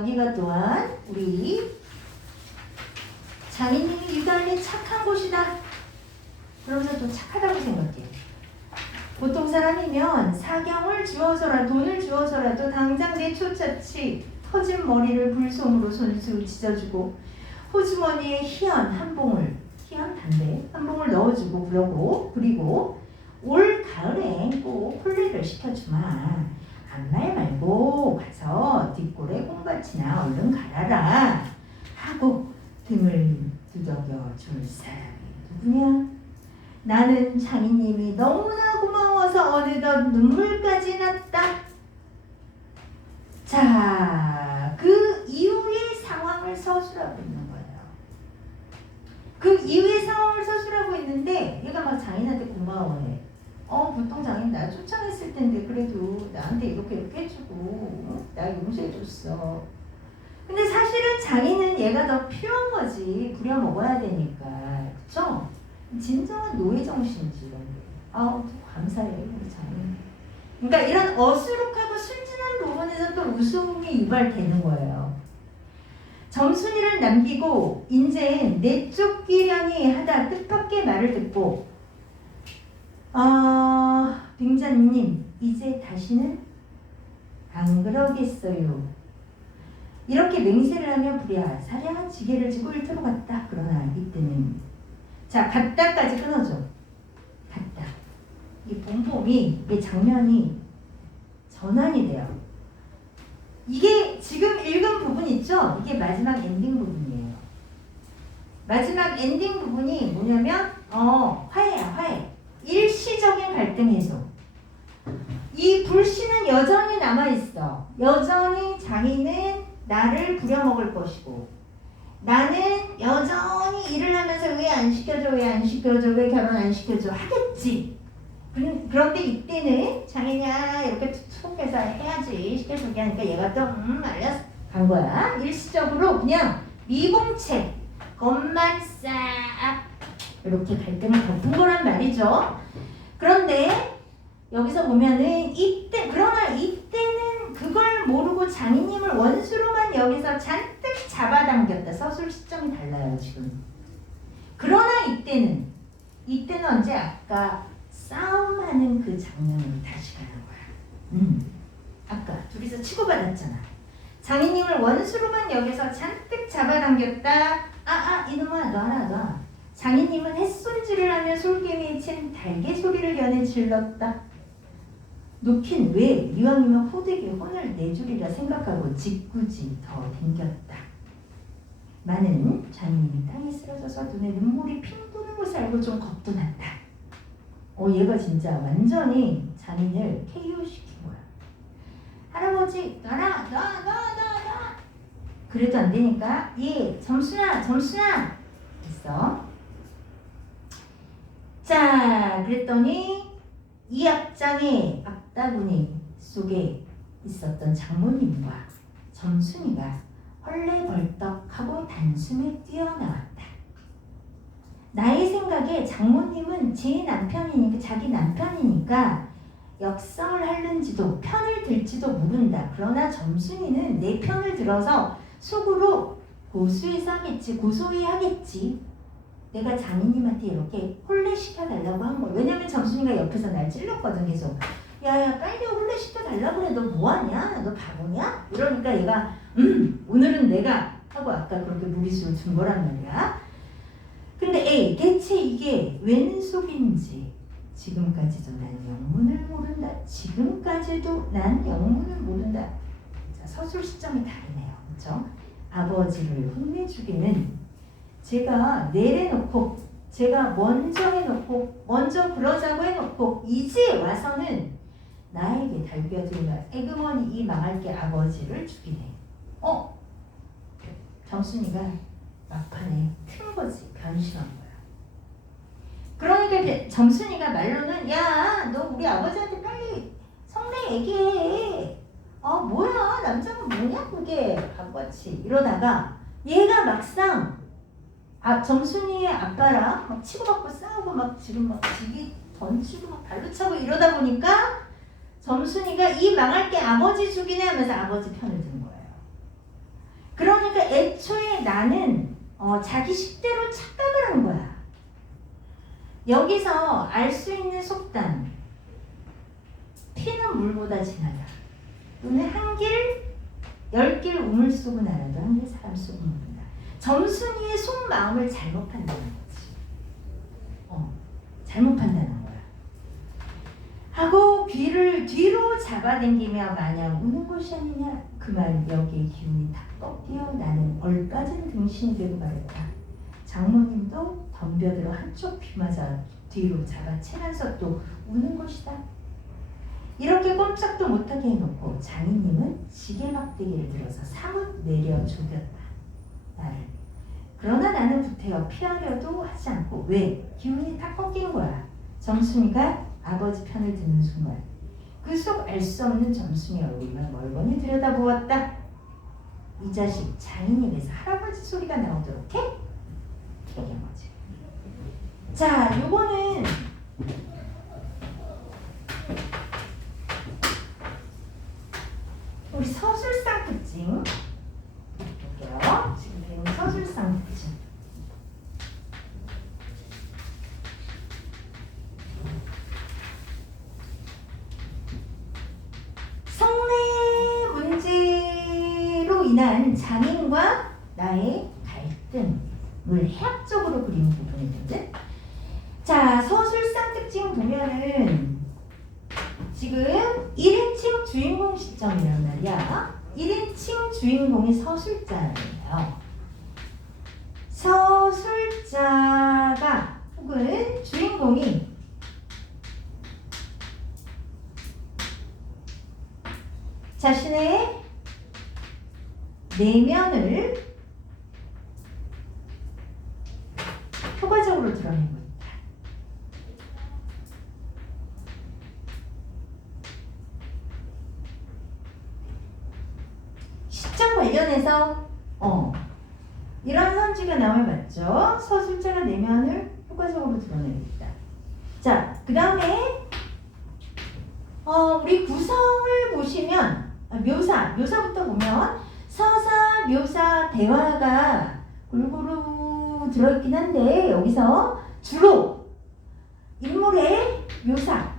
여기가 또한 우리 장인님이 유달리 착한 곳이다. 그러면서 또 착하다고 생각해요. 보통 사람이면 사경을 주어서라 돈을 주어서라도 당장 내쫓았지 터진 머리를 불솜으로 손수 찢어주고 호주머니에 희연 한 봉을 희연 담배 한 봉을 넣어주고 그러고 그리고 올 가을엔 꼭 홀례를 시켜주마 안말 말고 가서 뒷골에 콩밭이나 얼른 갈아라 하고 등을 두덕여 줄 사람이 누구냐? 나는 장인님이 너무나 고마워서 어느덧 눈물까지 났다. 자, 그 이후의 상황을 서술하고 있는 거예요. 그 이후의 상황을 서술하고 있는데 얘가 막 장인한테 고마워해. 어, 보통 장인 나 쫓아냈을 텐데 그래도 나한테 이렇게 이렇게 해주고 어? 나 용서해줬어. 근데 사실은 장인은 얘가 더 필요한 거지. 부려 먹어야 되니까. 그쵸? 진정한 노예 정신이지 이런 게. 아우 감사해 우리 장인. 그러니까 이런 어수룩하고 순진한 부분에서 또 웃음이 유발되는 거예요. 점순이를 남기고 이제 내쫓기려니 하다 뜻밖의 말을 듣고 아 빙자님 이제 다시는 안 그러겠어요. 이렇게 맹세를 하며 부랴 사량한 지게를 지고 일터로 갔다. 그러나 이때는 자 갔다까지 끊어줘. 갔다. 이 봄봄이 이 장면이 전환이 돼요. 이게 지금 읽은 부분 있죠? 이게 마지막 엔딩 부분이에요. 마지막 엔딩 부분이 뭐냐면 어 화해야 화해. 일시적인 갈등 해소. 이 불씨는 여전히 남아 있어. 여전히 장인은 나를 부려먹을 것이고 나는 여전히 일을 하면서 왜 안 시켜줘 왜 안 시켜줘 왜 결혼 안 시켜줘 하겠지. 그런- 그런데 이때는 장인이야 이렇게 툭툭해서 해야지 시켜주게 하니까 얘가 또 음 알렸어 간 거야. 일시적으로 그냥 미봉책 것만 싹 이렇게 갈등을 덮은 거란 말이죠. 그런데 여기서 보면은 이때 그러나 이때는 그걸 모르고 장인님을 원수로만 여기서 잔뜩 잡아당겼다. 서술 시점이 달라요 지금. 그러나 이때는 이때는 언제 아까 싸움하는 그 장면으로 다시 가는 거야. 음. 아까 둘이서 치고받았잖아. 장인님을 원수로만 여기서 잔뜩 잡아당겼다. 아 아 이놈아 놔라 놔. 장인님은 햇손질을 하며 솔개미에 친 달개 소리를 연해 질렀다. 놓긴 왜 이왕이면 호되게 혼을 내주리라 생각하고 짓궂이 더 댕겼다. 많은 장인님이 땅에 쓰러져서 눈에 눈물이 핑 도는 것을 알고 좀 겁도 났다. 어 얘가 진짜 완전히 장인을 KO시킨 거야. 할아버지 놔라 놔놔놔 놔. 그래도 안 되니까 예 점순아 점순아 했어. 자 그랬더니 이 앞장에 악다구니 속에 있었던 장모님과 점순이가 헐레벌떡하고 단숨에 뛰어나왔다. 나의 생각에 장모님은 제 남편이니까 자기 남편이니까 역성을 하는지도 편을 들지도 모른다. 그러나 점순이는 내 편을 들어서 속으로 고수해서 하겠지, 고소해 하겠지. 내가 장인님한테 이렇게 혼례 시켜달라고 한 거야. 왜냐면 점순이가 옆에서 날 찔렀거든 계속. 야야 빨리 혼례 시켜달라고 그래. 너 뭐하냐? 너 바보냐? 이러니까 얘가 음 오늘은 내가 하고 아까 그렇게 무리수를 준 거란 말이야. 근데 에이 대체 이게 웬 속인지 지금까지도 난 영문을 모른다. 지금까지도 난 영문을 모른다. 자, 서술 시점이 다르네요. 그렇죠? 아버지를 혼내주기는 제가 내려놓고 제가 먼저 해놓고 먼저 그러자고 해놓고 이제 와서는 나에게 달겨들면 에그머니 이 망할 게 아버지를 죽이네. 어? 정순이가 막판에 튼 거지 변심한 거야. 그러니까 정순이가 말로는 야 너 우리 아버지한테 빨리 성내 얘기해. 아 뭐야 남자가 뭐냐 그게 바보같이 이러다가 얘가 막상 아 정순이의 아빠랑 막 치고받고 싸우고 막 지금 막 지기 던지고 막 발로 차고 이러다 보니까 점순이가 이 망할 게 아버지 죽이네 하면서 아버지 편을 든 거예요. 때문에 나는 어, 자기 식대로 착각을 하는 거야. 여기서 알 수 있는 속담. 피는 물보다 진하다. 또는 한 길, 열길 우물 속은 알아도 한길 사람 속은. 점순이의 속마음을 잘못 판단한 거지. 어, 잘못 판단한 거야. 하고 귀를 뒤로 잡아당기며 마냥 우는 것이 아니냐 그말 여기에 기운이 다 꺾여 나는 얼까진 등신이 되고 말했다 장모님도 덤벼들어 한쪽 귀마자 뒤로 잡아채면서 또 우는 것이다 이렇게 꼼짝도 못하게 해놓고 장인님은 지게막대기를 들어서 사뭇 내려 조겼다 나를 그러나 나는 구태여 피하려도 하지 않고 왜? 기운이 다 꺾인 거야 정순이가 아버지 편을 듣는 순간 그 속 알 수 없는 점순이 얼굴만 멀거니 들여다보았다. 이 자식 장인 입에서 할아버지 소리가 나오도록 해? 이렇게 한 거지. 자, 요거는 우리 서술상 특징. 서술상 특징. 성내 문제로 인한 장인과 나의 갈등을 해학적으로 그리는 부분이거든. 자, 서술상 특징 보면은 지금 1인칭 주인공 시점이란 말이야. 1인칭 주인공이 서술자예요. 서술자가 혹은 주인공이 자신의 내면을 효과적으로 드러내고 있다. 시점 관련해서 어 이런 선지가 나올 맞죠? 서술자가 내면을 효과적으로 드러내고 있다. 자, 그 다음에 어, 우리 구성을 보시면 아, 묘사, 묘사부터 보면 서사, 묘사, 대화가 골고루 들어있긴 한데 여기서 주로 인물의 묘사,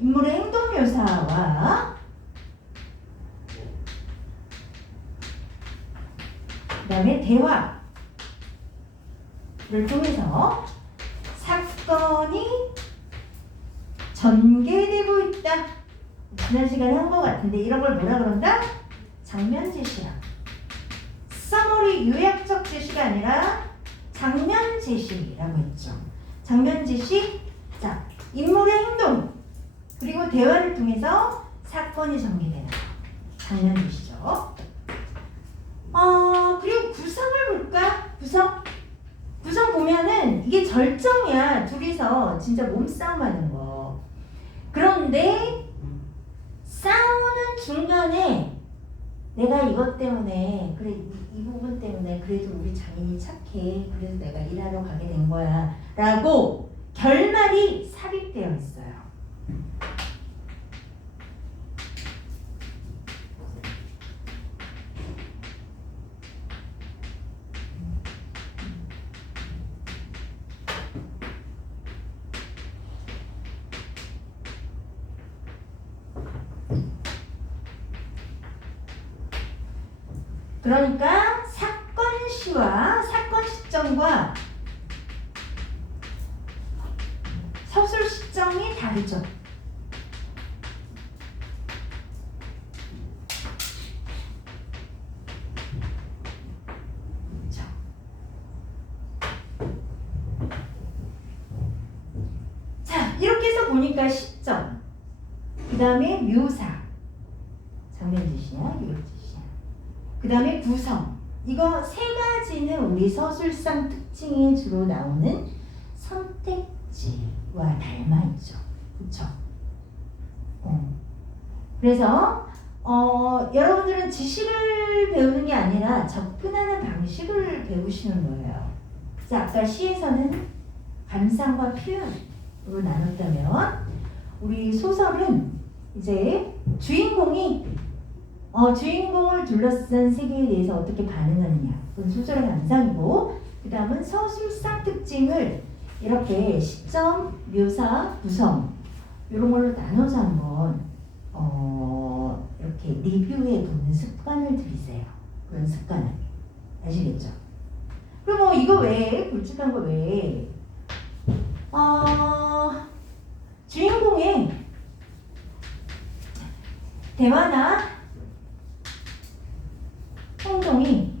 인물의 행동 묘사와 그 다음에 대화를 통해서 사건이 전개되고 있다. 지난 시간에 한 것 같은데 이런 걸 뭐라 그런다? 장면 제시야. 서머리 요약적 제시가 아니라 장면 제시라고 했죠. 장면 제시. 자, 인물의 행동 그리고 대화를 통해서 사건이 전개되는 거. 장면 제시죠. 어, 그리고 구성을 볼까? 구성. 구성 보면은 이게 절정이야. 둘이서 진짜 몸싸움 하는 거. 그런데 싸우는 중간에 내가 이것 때문에 그래 이, 이 부분 때문에 그래도 우리 장인이 착해. 그래서 내가 일하러 가게 된 거야. 라고 결말이 삽입되어 있어요 그러니까 사건 시와 사건 시점과 서술 시점이 다르죠. 그렇죠. 자, 이렇게 해서 보니까 시점, 그 다음에 묘사, 장면 지시냐, 요약 지시냐. 그 다음에 구성. 이거 세 가지는 우리 서술상 특징에 주로 나오는 선택지와 닮아 있죠. 어. 그래서, 어, 여러분들은 지식을 배우는 게 아니라 접근하는 방식을 배우시는 거예요. 그래서 아까 시에서는 감상과 표현으로 나눴다면, 우리 소설은 이제 주인공이 어, 주인공을 둘러싼 세계에 대해서 어떻게 반응하느냐. 그건 소설의 감상이고, 그 다음은 서술상 특징을 이렇게 시점, 묘사, 구성, 이런 걸로 나눠서 한번, 어, 이렇게 리뷰해 보는 습관을 들이세요. 그런 습관을. 아시겠죠? 그리고 뭐 이거 외에, 굵직한 거 외에, 어, 주인공의 대화나 행동이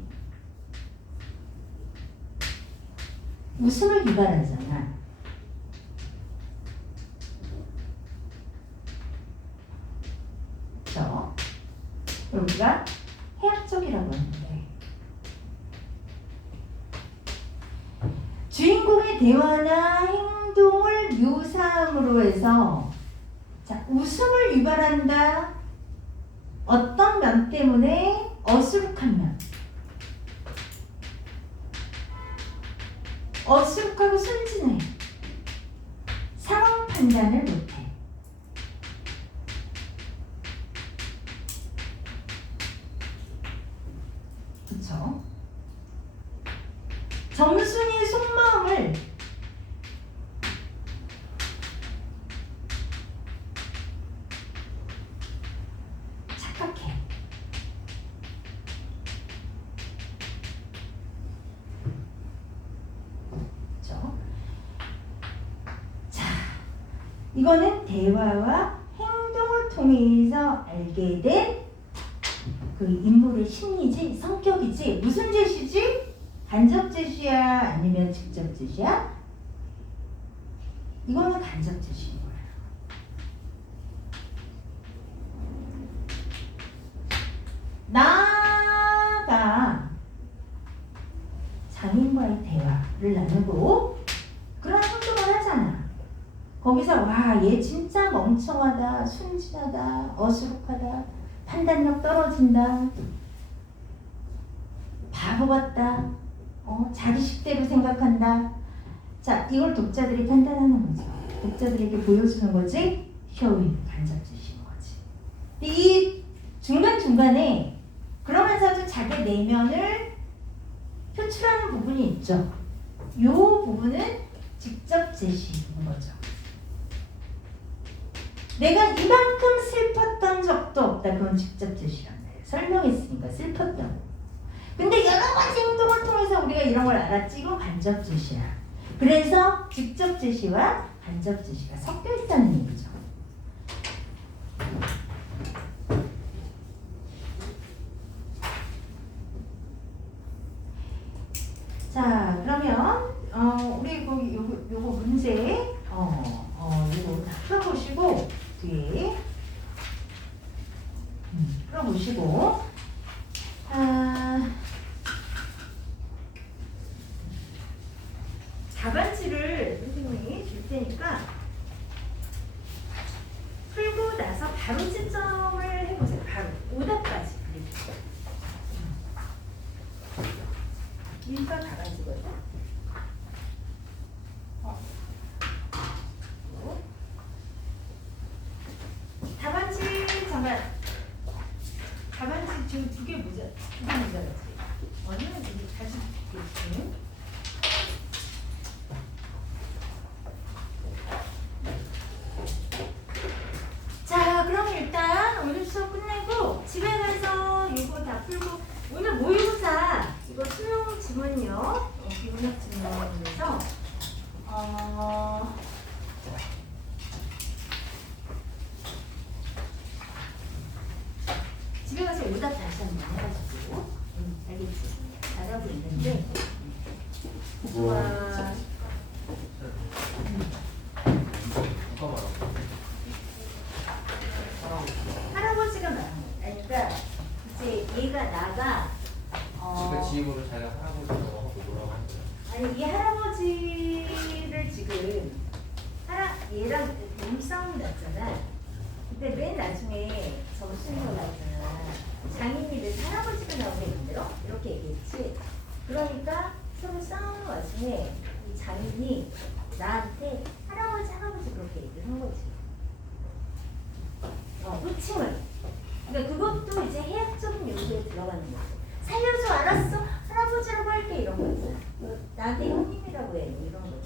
웃음을 유발하잖아. 그죠? 우리가 해학적이라고 하는데 주인공의 대화나 행동을 묘사함으로 해서 자, 웃음을 유발한다. 어떤 면 때문에 어수룩한 어수룩하고 순진해. 상황 판단을 못해. 그쵸? 정순이의 속마음을 착각해. 그쵸? 자, 이거는 대화와 행동을 통해서 알게 된 그 인물의 심리지, 성격이지, 무슨 제시지? 간접 제시야? 아니면 직접 제시야? 이거는 간접 제시인 거야. 나가 장인과의 대화를 나누고. 거기서 와, 얘 진짜 멍청하다, 순진하다, 어수룩하다, 판단력 떨어진다, 바보 같다, 어, 자기 식대로 생각한다. 자, 이걸 독자들이 판단하는 거죠. 독자들에게 보여주는 거지, 효인, 간접지시인 거지. 이 중간중간에 그러면서도 자기 내면을 표출하는 부분이 있죠. 이 부분은 직접 제시인 거죠. 내가 이만큼 슬펐던 적도 없다. 그건 직접 제시란 말이에요. 설명했으니까 슬펐다고. 근데 여러 가지 행동을 통해서 우리가 이런 걸 알았지. 이건 간접 제시야. 그래서 직접 제시와 간접 제시가 섞여 있다는 얘기죠. 자, 그러면 어, 우리 거기 요거, 요거 문제 어, 어, 이거 다 풀어보시고 뒤에 음, 풀어보시고 아, 답안지를 선생님이 줄 테니까 풀고 나서 바로 채점을 해보세요. 바로 오답까지 그리고. 일과 답안지거든. 어. 어. 답안지 잠깐. 답안지 지금 두 개 모자 두개 모자라지. 어느 이제 다시 볼게요. 자, 그럼 일단 오늘 수업 끝내고 집에 가서 이거 다 풀고 오늘 모의고사 이거 수능 지문요. 어, 비문학 지문에서 어 집에 가서 오답 다시 한번 해가지고 응, 알겠지? 잘하고 있는데 좋아. 할아버지가 말한 거야. 그러니까 이제 얘가 나가 어, 그 집으로 자기가 할아버지라고 하고 뭐라고 한 거야? 아니 이 할아버지를 지금 할아 얘랑 몸싸움이 났잖아. 근데 맨 나중에 정순이가 나왔잖아. 장인이 왜 할아버지가 나오게 만들어? 이렇게 얘기했지. 그러니까 서로 싸우는 와중에 이 장인이 나한테 할아버지 할아버지 그렇게 얘기를 한 거지. 어, 호칭을 그러니까 그것도 이제 해학적인 요소에 들어가는 거죠. 알았어. 할아버지라고 할게. 이런 거 있어요. 뭐, 나한테 형님이라고 해. 이런 거